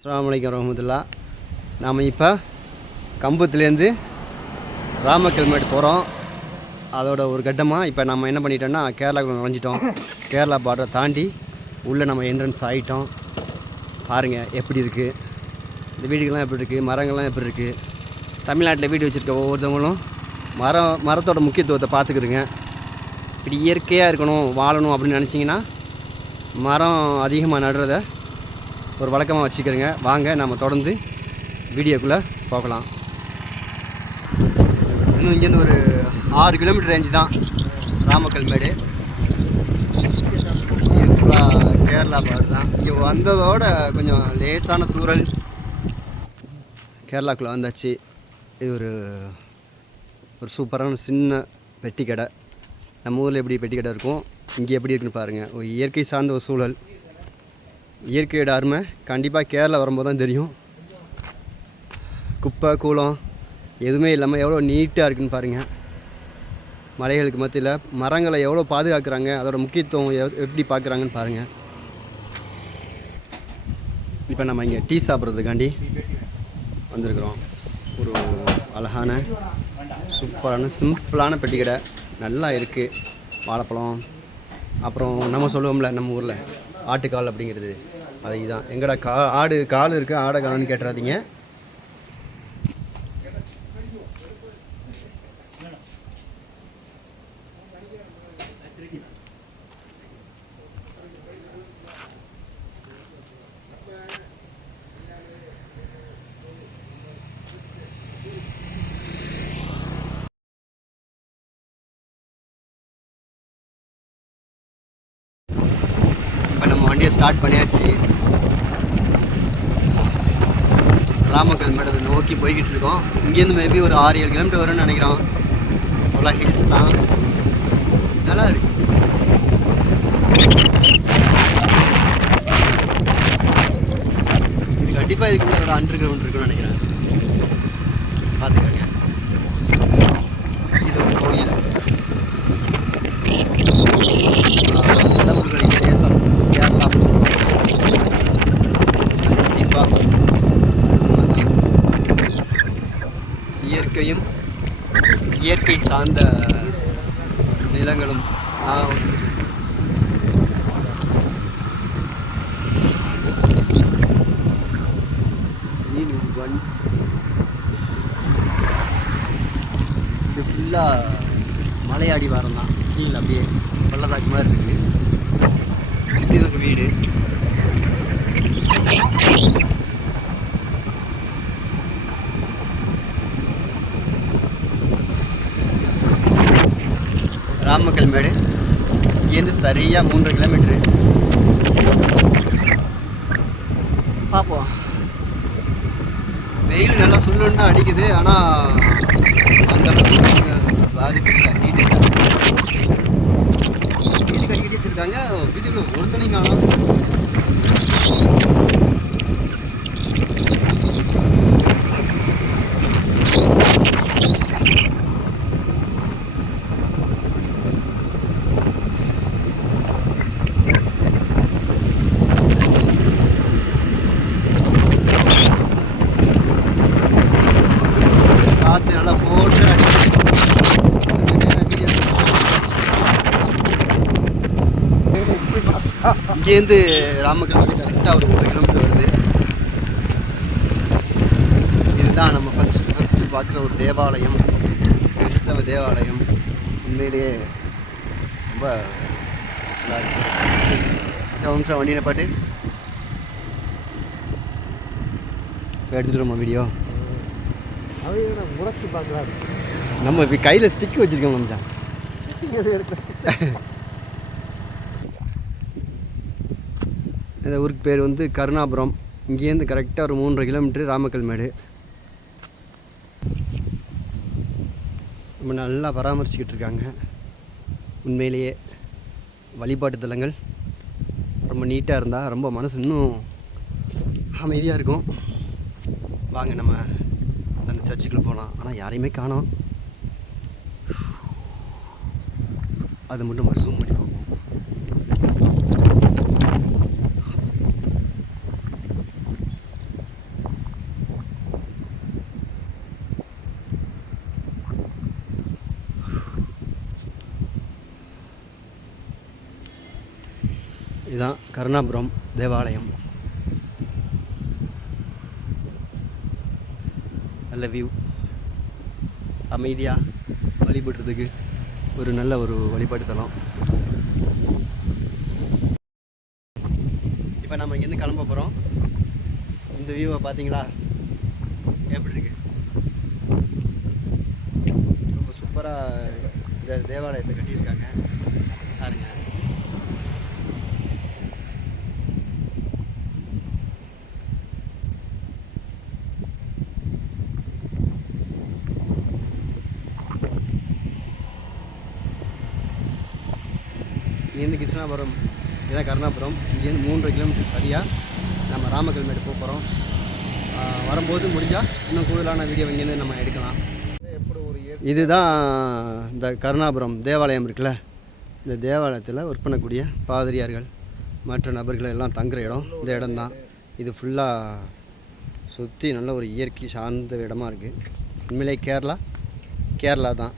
அஸ்லாமலைக்கம் ரஹமதுல்லா நாம் இப்போ கம்பத்துலேருந்து ராமக்கல்மேடு போகிறோம் அதோட ஒரு கட்டமாக இப்போ நம்ம என்ன பண்ணிட்டோம்னா கேரளாக்குள்ள நுழைஞ்சிட்டோம். கேரளா பார்டரை தாண்டி உள்ளே நம்ம என்ட்ரன்ஸ் ஆகிட்டோம் பாருங்கள் எப்படி இருக்குது இந்த வீடுகள்லாம் எப்படி இருக்குது மரங்கள்லாம் எப்படி இருக்குது தமிழ்நாட்டில் வீடு வச்சுருக்க ஒவ்வொருத்தவங்களும் மரம் மரத்தோட முக்கியத்துவத்தை பார்த்துக்கிடுங்க இப்படி இயற்கையாக இருக்கணும் வாழணும் அப்படின்னு நினச்சிங்கன்னா மரம் அதிகமாக நடுறதை ஒரு வழக்கமாக வச்சுக்கிறேங்க. வாங்க நம்ம தொடர்ந்து வீடியோக்குள்ளே போகலாம். இன்னும் இங்கேருந்து ஒரு ஆறு கிலோமீட்டர் ரேஞ்சு தான் நாமக்கல் மேடு. கேரளா பாடு தான். இங்கே வந்ததோட கொஞ்சம் லேசான தூரல் கேரளாக்குள்ளே வந்தாச்சு. இது ஒரு ஒரு சூப்பரான சின்ன பெட்டி கடை நம்ம ஊரில் எப்படி பெட்டி கடை இருக்கும்? இங்கே எப்படி இருக்குன்னு பாருங்கள் ஒரு இயற்கை சார்ந்த ஒரு சூழல். இயற்கையோட அருமை. கண்டிப்பாக கேரளா வரும்போது தான் தெரியும். குப்பை கூலம் எதுவுமே இல்லாமல் எவ்வளோ நீட்டாக இருக்குன்னு பாருங்கள் மலைகளுக்கு மத்தியில் மரங்களை எவ்வளோ பாதுகாக்கிறாங்க அதோட முக்கியத்துவம் எவ்- எப்படி பார்க்குறாங்கன்னு பாருங்கள் இப்போ நம்ம இங்கே டீ சாப்பிட்றதுக்காண்டி வந்திருக்கிறோம். ஒரு அழகான சூப்பரான சிம்பிளான பெட்டி கடை நல்லா இருக்குது வாழைப்பழம். அப்புறம் நம்ம சொல்லுவோம்ல நம்ம ஊரில். ஆட்டுக்கால் அப்படிங்கிறது. அதை இதுதான். எங்கடா கா ஆடு கால் இருக்குது ஆடை காலன்னு கேட்டுறாதீங்க இப்போ நம்ம வண்டியை ஸ்டார்ட் பண்ணியாச்சு. ராமக்கல் மேடத்தை நோக்கி போய்கிட்டு இருக்கோம். இங்கேருந்து மேபி ஒரு ஆறு ஏழு கிலோமீட்டர் வரும்னு நினைக்கிறோம். அவ்வளோ ஹில்ஸ் தான். நல்லா இருக்கு. இது கண்டிப்பாக இதுக்கு ஒரு அண்டர் கிரவுண்ட் இருக்குன்னு நினைக்கிறேன் பார்த்துக்கோங்க இது ஒரு கோயில் கடவுள்களின் தேசம் கேரளா கண்டிப்பா இயற்கையும் இயற்கை சார்ந்த நிலங்களும் மீன் வன் இது ஃபுல்லாக மலையாடி வாரம் தான். கீழே அப்படியே பள்ளதாக்கு மாதிரி இருக்குது இது ஒரு வீடு. ராமக்கல் மேடு. இங்கேருந்து சரியாக மூன்று கிலோமீட்ரு பார்ப்போம் வெயில் நல்லா சுள்ளுன்னு அடிக்குது. ஆனால் அந்த அளவுக்கு பாதிப்பு இல்லை. ஹீட் வீட்டுக்கு அடிக்கடி வச்சுருக்காங்க. வீட்டுக்குள்ளே ஒருத்தனையும் காற்று நல்லா ஃபோர்ஸாக அடிக்குது இங்கேருந்து ராமக்கல் வந்து கரெக்டாக ஒரு ஒரு கிலோமீட்டர் வருது. இதுதான் நம்ம ஃபஸ்ட்டு ஃபஸ்ட்டு பார்க்குற ஒரு தேவாலயம். கிறிஸ்தவ தேவாலயம். உண்மையிலேயே ரொம்ப நல்லா இருக்குது நிமிஷம் வண்டியில் பாட்டு. எடுத்துகிட்டு வீடியோ அவங்க முடக்கி பார்க்குறாரு. நம்ம இப்போ கையில் ஸ்டிக் வச்சுருக்கோம் மச்சான். இந்த ஊருக்கு பேர் வந்து கருணாபுரம். இங்கேருந்து கரெக்டாக ஒரு மூன்றரை கிலோமீட்டர் ராமக்கல் மேடு. ரொம்ப நல்லா பராமரிச்சுக்கிட்டு இருக்காங்க. உண்மையிலேயே வழிபாட்டு தலங்கள். ரொம்ப நீட்டாக இருந்தால் ரொம்ப மனசு இன்னும் அமைதியாக இருக்கும். வாங்க நம்ம அந்த சர்ச்சுக்குள்ளே போகலாம் ஆனால் யாரையுமே காணோம். அது மட்டும் நம்ம ஜூம் பண்ணி பார்ப்போம். இதுதான் கருணாபுரம் தேவாலயம். நல்ல வியூ அமைதியாக வழிபடுறதுக்கு ஒரு நல்ல ஒரு வழிபாட்டு தலம். இப்போ நம்ம இங்கேருந்து கிளம்ப போகிறோம் இந்த வியூவை பார்த்தீங்களா எப்படி இருக்கு? ரொம்ப சூப்பராக இந்த தேவாலயத்தை கட்டியிருக்காங்க. இங்கேருந்து கிருஷ்ணாபுரம் இதான் கருணாபுரம் இங்கேருந்து மூன்றரை கிலோமீட்டர் சரியாக நம்ம ராமக்கல்மேடு போக போகிறோம் வரும்போது முடிஞ்சால் இன்னும் கூடுதலான வீடியோ இங்கேருந்து நம்ம எடுக்கலாம். எப்படி ஒரு இதுதான் இந்த கருணாபுரம் தேவாலயம் இருக்குல்ல? இந்த தேவாலயத்தில் ஒர்க் பண்ணக்கூடிய பாதிரியார்கள் மற்ற நபர்கள் எல்லாம் தங்குற இடம். இந்த இடம்தான். இது ஃபுல்லாக சுற்றி நல்ல ஒரு இயற்கை சார்ந்த இடமா இருக்குது உண்மையிலே கேரளா? கேரளா தான்.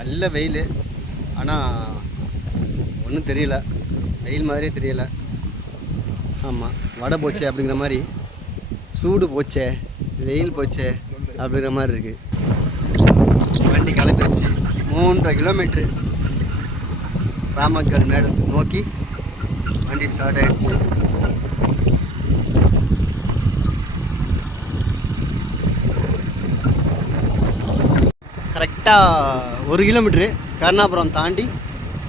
நல்ல வெயில். ஆனால் ஒன்றும் தெரியல. வெயில் மாதிரியே தெரியல. ஆமாம் வடை போச்சே அப்படிங்கிற மாதிரி சூடு போச்சே வெயில் போச்சே அப்படிங்கிற மாதிரி இருக்குது வண்டி கிளம்பிருச்சு மூன்றரை கிலோமீட்ரு ராமக்கல் மேடு நோக்கி வண்டி ஸ்டார்ட் ஆகிடுச்சு கரெக்டாக ஒரு கிலோமீட்ரு கருணாபுரம் தாண்டி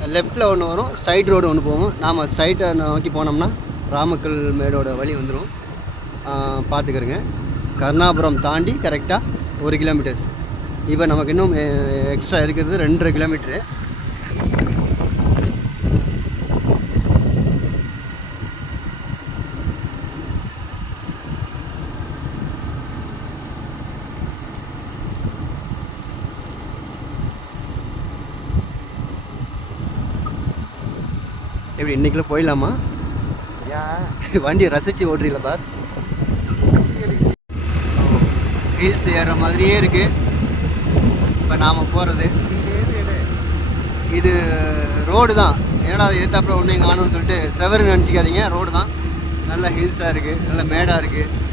லெஃப்ட்டில் ஒன்று வரும் ஸ்ட்ரைட் ரோடு ஒன்று போவோம் நாம் ஸ்ட்ரைட்டை நோக்கி போனோம்னா ராமக்கல் மேடோட வழி வந்துடும் பார்த்துக்கிறங்க கருணாபுரம் தாண்டி கரெக்டாக ஒரு கிலோமீட்டர்ஸ் இப்போ நமக்கு இன்னும் எக்ஸ்ட்ரா இருக்கிறது ரெண்டரை கிலோமீட்ரு எப்படி இன்னைக்குள்ள போயிடலாமா? ஏன் வண்டி ரசித்து ஓட்டுறீங்களா பாஸ் ஹீல்ஸ் ஏறுற மாதிரியே இருக்குது இப்போ நாம் போகிறது இது ரோடு தான். ஏன்னா ஏத்தாப்புல ஒன்று ஆனோன்னு சொல்லிட்டு செவருன்னு நினச்சிக்காதீங்க. ரோடு தான். நல்ல ஹில்ஸாக இருக்குது நல்ல மேடாக இருக்குது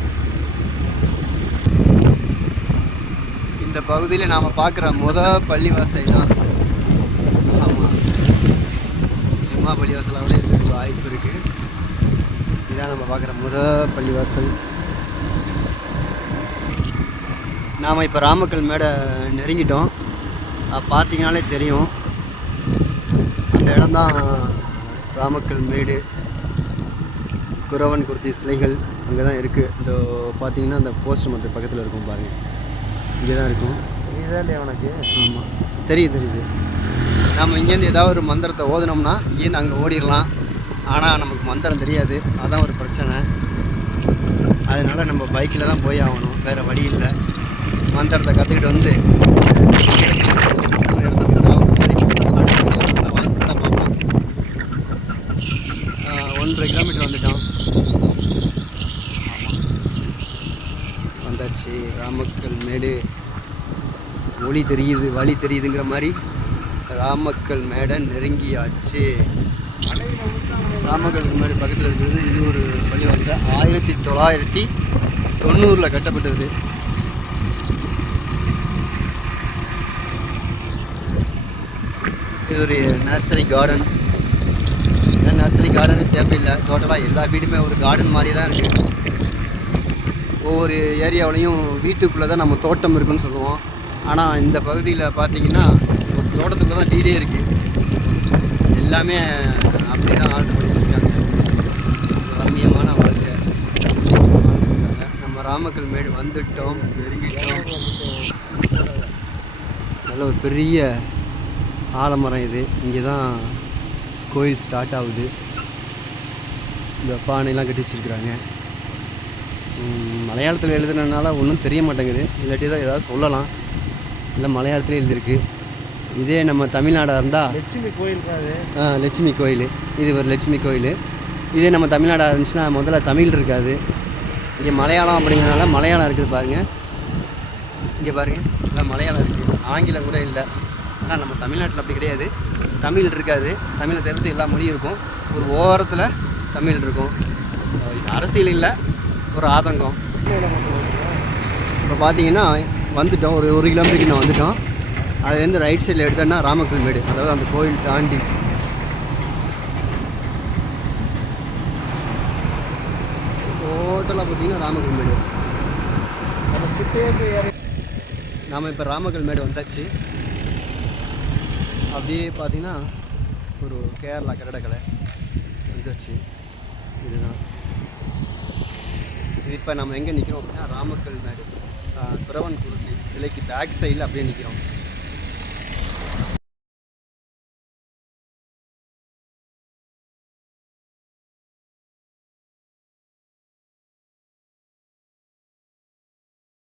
இந்த பகுதியில் நாம் பார்க்குற முத பள்ளிவாசல் தான் ஆமாம் சும்மா பள்ளிவாசலாக கூட இருக்கிறதுக்கு வாய்ப்பு இருக்குது இதான் நம்ம பார்க்குற முத பள்ளிவாசல். நாம் இப்போ ராமக்கல் மேடை நெருங்கிட்டோம். பார்த்தீங்கனாலே தெரியும். அந்த இடம்தான் ராமக்கல் மேடு. குறவன் குர்த்தி சிலைகள் அங்கே தான் இருக்குது இந்த பார்த்தீங்கன்னா அந்த போஸ்ட் மற்ற பக்கத்தில் இருக்கும் பாருங்கள் இங்கே தான் இருக்கும் இதுதான் உனக்கு? ஆமாம் தெரியுது தெரியுது. நம்ம இங்கேருந்து ஏதாவது ஒரு மந்திரத்தை ஓதுனோம்னா இங்கேருந்து அங்கே ஓடிடலாம். ஆனால் நமக்கு மந்திரம் தெரியாது. அதுதான் ஒரு பிரச்சனை. அதனால் நம்ம பைக்கில் தான் போய் ஆகணும். வேறு வழி இல்லை. மந்திரத்தை கற்றுக்கிட்டு வந்து ஒன்றரை கிலோமீட்டர் வந்துட்டோம். ஆமாம் வந்தாச்சு. ராமக்கல் மேடு. ஒளி தெரியுது வழி தெரியுதுங்கிற மாதிரி ராமக்கல் மேடை நெருங்கியாச்சு. ராமக்கல் மேடை பக்கத்தில் இருக்கிறது இது ஒரு பள்ளிவாசல். ஆயிரத்தி தொள்ளாயிரத்தி தொண்ணூறில் கட்டப்பட்டது. இது ஒரு நர்சரி கார்டன் நர்சரி கார்டனு தேவையில்லை. டோட்டலாக எல்லா வீடுமே ஒரு கார்டன் மாதிரி தான் இருக்குது ஒவ்வொரு ஏரியாவிலையும் வீட்டுக்குள்ளே தான் நம்ம தோட்டம் இருக்குன்னு சொல்லுவோம். ஆனால் இந்த பகுதியில் பார்த்தீங்கன்னா தோட்டத்துக்கு தான் வீடே இருக்குது எல்லாமே அப்படி தான் ஆழ்த்து பண்ணிட்டுருக்காங்க ரம்மியமான வாழ்க்கை. நம்ம ராமக்கல் மேடு வந்துட்டோம் நெருங்கிட்டோம் நல்ல ஒரு பெரிய ஆலமரம் இது. இங்கே தான் கோயில் ஸ்டார்ட் ஆகுது. இந்த பானைலாம் கட்டி வச்சிருக்கிறாங்க. மலையாளத்தில் எழுதுனதுனால ஒன்றும் தெரிய மாட்டேங்குது. இல்லாட்டி தான் ஏதாவது சொல்லலாம். இல்லை மலையாளத்துலேயும் எழுதியிருக்கு. இதே நம்ம தமிழ்நாடாக இருந்தால் லட்சுமி கோயில் அது. லட்சுமி கோயில். இது ஒரு லட்சுமி கோயில். இதே நம்ம தமிழ்நாடாக இருந்துச்சுன்னா முதல்ல தமிழ் இருக்காது. இங்கே மலையாளம் அப்படிங்கிறனால மலையாளம் இருக்குது பாருங்கள் இங்கே பாருங்கள் இல்லை மலையாளம் இருக்குது ஆங்கிலம் கூட இல்லை. ஆனால் நம்ம தமிழ்நாட்டில் அப்படி கிடையாது. தமிழ் இருக்காது. தமிழை தவிர்த்து எல்லா மொழியும் இருக்கும். ஒரு ஓரத்தில் தமிழ் இருக்கும். இது அரசியல் இல்லை. ஒரு ஆதங்கம். இப்போ பார்த்தீங்கன்னா வந்துட்டோம். ஒரு ஒரு கிலோமீட்டருக்கு நான் வந்துட்டோம். அதுலேருந்து ரைட் சைடில் எடுத்தோன்னா ராமக்கல் மேடு அதாவது அந்த கோயில் தாண்டி. டோட்டலாக பார்த்தீங்கன்னா ராமக்கல் மேடு. நம்ம கிட்டே போய் நாம் இப்போ ராமக்கல் மேடு வந்தாச்சு. அப்படியே பார்த்தீங்கன்னா ஒரு கேரளா கரடக்கலை வந்துச்சு இதுதான். இப்போ நம்ம எங்கே நிற்கிறோம் அப்படின்னா ராமக்கல் மேடு. துறவன் குருதி சிலைக்கு பேக் சைடில் அப்படியே நிற்கிறோம்